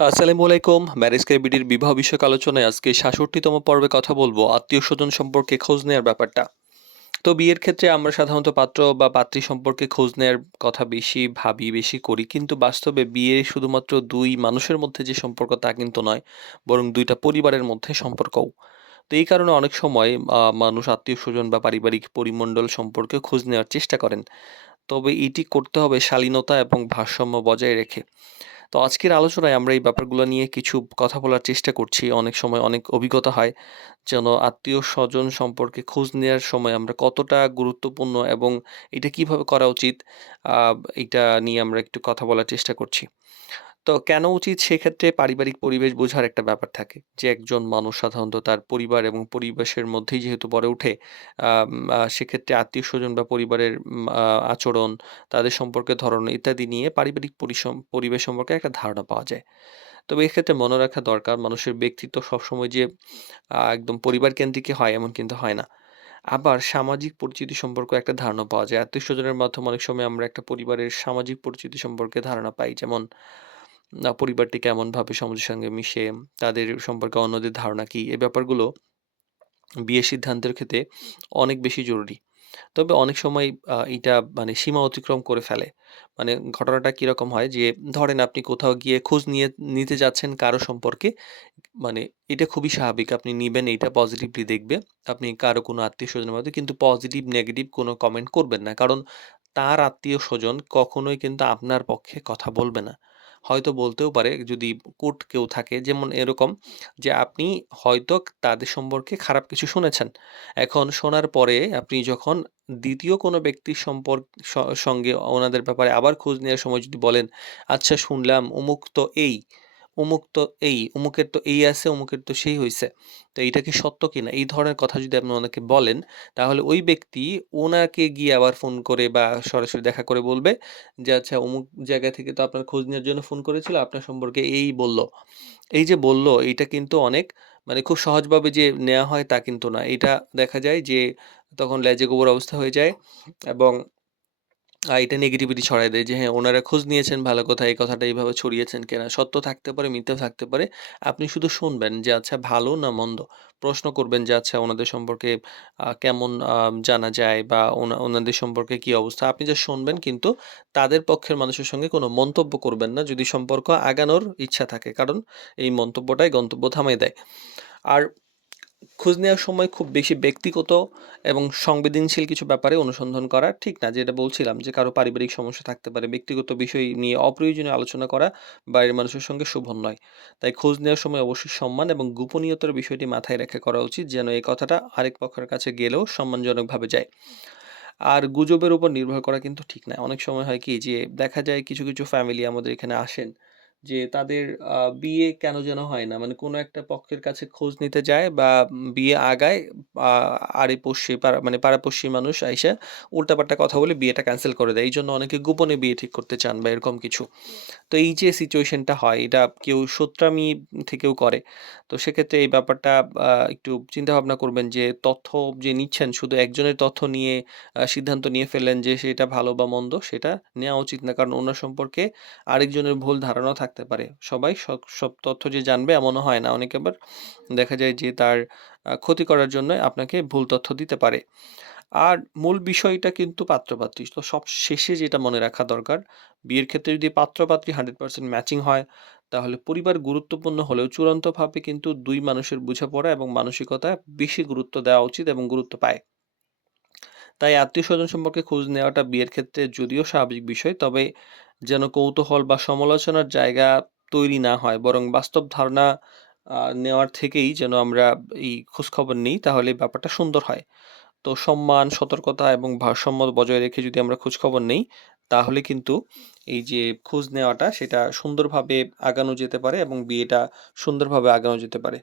আসসালামু আলাইকুম। ম্যারেজ ক্যাবিডির বিবাহ বিষয়ক আলোচনায় আজকে ৬৭তম পর্বে কথা বলবো আত্মীয়স্বজন সম্পর্কে খোঁজ নেয়ার ব্যাপারটা। তো বিয়ের ক্ষেত্রে আমরা সাধারণত পাত্র বা পাত্রী সম্পর্কে খোঁজ নেয়ার কথা বেশি ভাবি, বেশি করি। কিন্তু বাস্তবে বিয়ে শুধুমাত্র ২ মানুষের মধ্যে যে সম্পর্ক তা কিন্তু নয়। বরং ২ টা পরিবারের মধ্যে সম্পর্কও। তো এই কারণে অনেক সময় মানুষ আত্মীয়স্বজন বা পারিবারিক পরিমণ্ডল সম্পর্কে খোঁজ নেওয়ার চেষ্টা করেন। তবে এটি করতে হবে শালীনতা এবং ভারসাম্য বজায় রেখে। তো আজকের আলোচনায় আমরা এই ব্যাপারগুলো নিয়ে কিছু কথা বলার চেষ্টা করছি। অনেক সময় অনেক অভিজ্ঞতা হয় যেন আত্মীয়স্বজন সম্পর্কে খোঁজ নেয়ার সময় আমরা কতটা গুরুত্বপূর্ণ এবং এটা কিভাবে করা উচিত আ এইটা নিয়ে আমরা একটু কথা বলার চেষ্টা করছি। তো কেন উচিত? সেক্ষেত্রে পারিবারিক পরিবেশ বোঝার একটা ব্যাপার থাকে। যে একজন মানুষ সাধারণত তার পরিবার এবং পরিবেশের মধ্যেই যেহেতু বেড়ে ওঠে, আম সেক্ষেত্রে আত্মীয়স্বজন বা পরিবারের আচরণ, তাদের সম্পর্কের ধরন ইত্যাদি নিয়ে পারিবারিক পরিবেশ সম্পর্কে একটা ধারণা পাওয়া যায়। তবে এক্ষেত্রে মনে রাখা দরকার মানুষের ব্যক্তিত্ব সবসময় যে একদম পরিবার কেন্দ্রিকই হয় এমন কিন্তু হয় না। আবার সামাজিক পরিচিতি সম্পর্কেও একটা ধারণা পাওয়া যায়। আত্মীয়স্বজনের মাধ্যমে অনেক সময় আমরা একটা পরিবারের সামাজিক পরিচিতি সম্পর্কে ধারণা পাই। যেমন পরিবারটি কেমনভাবে সমাজের সঙ্গে মিশে, তাদের সম্পর্কে অন্যদের ধারণা কি? এই ব্যাপারগুলো বিয়ের সিদ্ধান্তের ক্ষেত্রে অনেক বেশি জরুরি। তবে অনেক সময় এইটা মানে সীমা অতিক্রম করে ফেলে। মানে ঘটনাটা কিরকম হয় যে, ধরেন আপনি কোথাও গিয়ে খোঁজ নিতে যাচ্ছেন কারো সম্পর্কে। মানে এটা খুবই স্বাভাবিক। আপনি নিবেন এইটা পজিটিভলি দেখবে। আপনি কারো কোনো আত্মীয়স্বজনের মধ্যে কিন্তু পজিটিভ, নেগেটিভ কোনো কমেন্ট করবেন না। কারণ তার আত্মীয়স্বজন কখনোই কিন্তু আপনার পক্ষে কথা বলবে না। হয়তো বলতেও পারে যদি কুট কেউ থাকে যেমন এরকম যে আপনি হয়তো তাদের সম্পর্কে খারাপ কিছু শুনেছেন। এখন শোনার পরে আপনি যখন ২য় কোনো ব্যক্তির স সঙ্গে ওনাদের ব্যাপারে আবার খোঁজ নেওয়ার সময় যদি বলেন, "আচ্ছা শুনলাম অমুক তো এই, অমুক তো এই, অমুকের তো এই আছে, অমুকের তো সেই হইছে। তো এইটা কি সত্য কিনা?" এই ধরনের কথা যদি আপনি ওনাকে বলেন, তাহলে ওই ব্যক্তি ওনাকে গিয়ে আবার ফোন করে বা সরাসরি দেখা করে বলবে যে, "আচ্ছা অমুক জায়গা থেকে তো আপনার খোঁজ নেওয়ার জন্য ফোন করেছিল, আপনার সম্পর্কে এই বলল।" এই যে বলল, এইটা কিন্তু অনেক মানে খুব সহজভাবে যে নেয়া হয় তা কিন্তু না। এইটা দেখা যায় যে তখন লেজে গোবর অবস্থা হয়ে যায় এবং এটা নেগেটিভিটি ছড়ায় দেয় যে হ্যাঁ, উনারা খোঁজ নিয়েছেন ভালো কথা, এই কথাটা এইভাবে ছড়িয়েছেন কিনা। সত্য থাকতে পারে, মিথ্যাও থাকতে পারে। আপনি শুধু শুনবেন যে আচ্ছা ভালো না মন্দ? প্রশ্ন করবেন যে আচ্ছা উনাদের সম্পর্কে কেমন জানা যায় বা উনাদের সম্পর্কে কি অবস্থা? আপনি জাস্ট শুনবেন কিন্তু তাদের পক্ষের মানুষের সঙ্গে কোনো মন্তব্য করবেন না যদি সম্পর্ক আগানোর ইচ্ছা থাকে। কারণ এই মন্তব্যটাই গন্তব্য থামিয়ে দেয়। আর খোঁজ নেওয়ার সময় খুব বেশি ব্যক্তিগত এবং সংবেদনশীল কিছু ব্যাপারে অনুসন্ধান করা ঠিক না। যেটা বলছিলাম যে কারো পারিবারিক সমস্যা থাকতে পারে। ব্যক্তিগত বিষয় নিয়ে অপ্রয়োজনীয় আলোচনা করা বাইরের মানুষের সঙ্গে শোভন নয়। তাই খোঁজ নেওয়ার সময় অবশ্যই সম্মান এবং গোপনীয়তার বিষয়টি মাথায় রেখে করা উচিত যেন এই কথাটা আরেক পক্ষের কাছে গেলেও সম্মানজনকভাবে যায়। আর গুজবের উপর নির্ভর করা কিন্তু ঠিক না। অনেক সময় হয় কি যে দেখা যায় কিছু ফ্যামিলি আমাদের এখানে আসেন যে তাদের বিয়ে কেন যেন হয় না। মানে কোনো একটা পক্ষের কাছে খোঁজ নিতে যায় বা বিয়ে আগায় আ আড়িপড়শি মানে পাড়াপড়শি মানুষ আইসা উল্টাপাল্টা কথা বলে বিয়েটা ক্যানসেল করে দেয়। এইজন্য অনেকে গোপনে বিয়ে ঠিক করতে চান বা এরকম কিছু। তো এই যে সিচুয়েশনটা হয় এটা কেউ শোঁতরামি থেকেও করে। তো সেক্ষেত্রে এই ব্যাপারটা একটু চিন্তাভাবনা করবেন যে তথ্য যে নিচ্ছেন শুধু একজনের তথ্য নিয়ে সিদ্ধান্ত নিয়ে ফেললেন যে সেটা ভালো বা মন্দ সেটা নেওয়া উচিত না। কারণ উনার সম্পর্কে আরেকজনের ভুল ধারণাও থাকতে পারে। সবাই সব তথ্য যে জানবে এমনও হয় না। অনেকে আবার দেখা যায় যে তার ক্ষতি করার জন্য আপনাকে ভুল তথ্য দিতে পারে। আর মূল বিষয়টা কিন্তু পাত্র-পাত্রী। তো সবশেষে যেটা মনে রাখা দরকার, বিয়ের ক্ষেত্রে যদি পাত্র-পাত্রী 100% ম্যাচিং হয়, তাহলে পরিবার গুরুত্বপূর্ণ হলেও চূড়ান্তভাবে কিন্তু ২ মানুষের বোঝাপড়া এবং মানসিকতায় বেশি গুরুত্ব দেওয়া উচিত এবং গুরুত্ব পায়। তাই আত্মীয়স্বজন সম্পর্কে খোঁজ নেওয়াটা বিয়ের ক্ষেত্রে যদিও স্বাভাবিক বিষয়, তবে যেন কৌতূহল বা সমালোচনার জায়গা তৈরি না হয়। বরং বাস্তব ধারণা নেওয়ার থেকেই যেন আমরা এই খোঁজখবর নিই, তাহলে ব্যাপারটা সুন্দর হয়। তো সম্মান, সতর্কতা এবং ভারসাম্য বজায় রেখে যদি আমরা খোঁজখবর নেই, তাহলে কিন্তু এই যে খোঁজ নেওয়াটা সেটা সুন্দরভাবে আগানো যেতে পারে এবং বিয়েটা সুন্দরভাবে আগানো যেতে পারে।